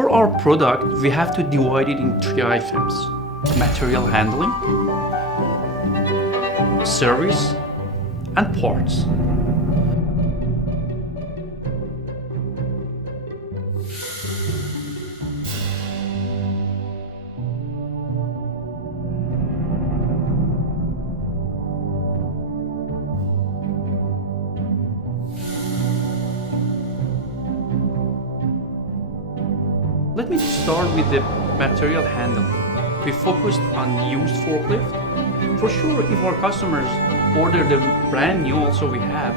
For our product, we have to divide it in three items: material handling, service, and parts. Let me start with the material handling. We focused on used forklift. For sure, if our customers order the brand new, also we have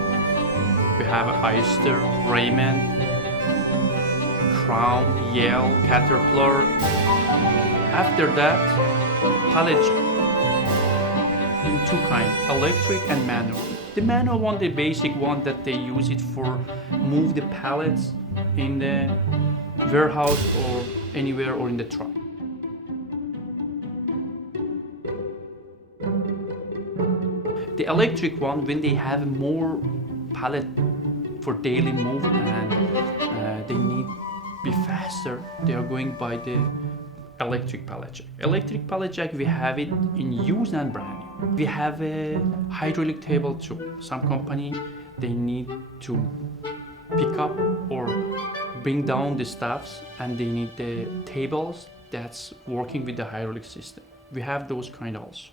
a Hyster, Raymond, Crown, Yale, Caterpillar. After that, Pallet in two kinds, electric and manual. The manual one, the basic one that they use it for move the pallets in the warehouse or anywhere or in the truck. The electric one, when they have more pallet for daily move and they need be faster, they are going by the electric pallet jack. Electric pallet jack, we have it in used and brand new. We have a hydraulic table too. Some company, they need to pick up or bring down the stuffs and they need the tables that's working with the hydraulic system. We have those kind also.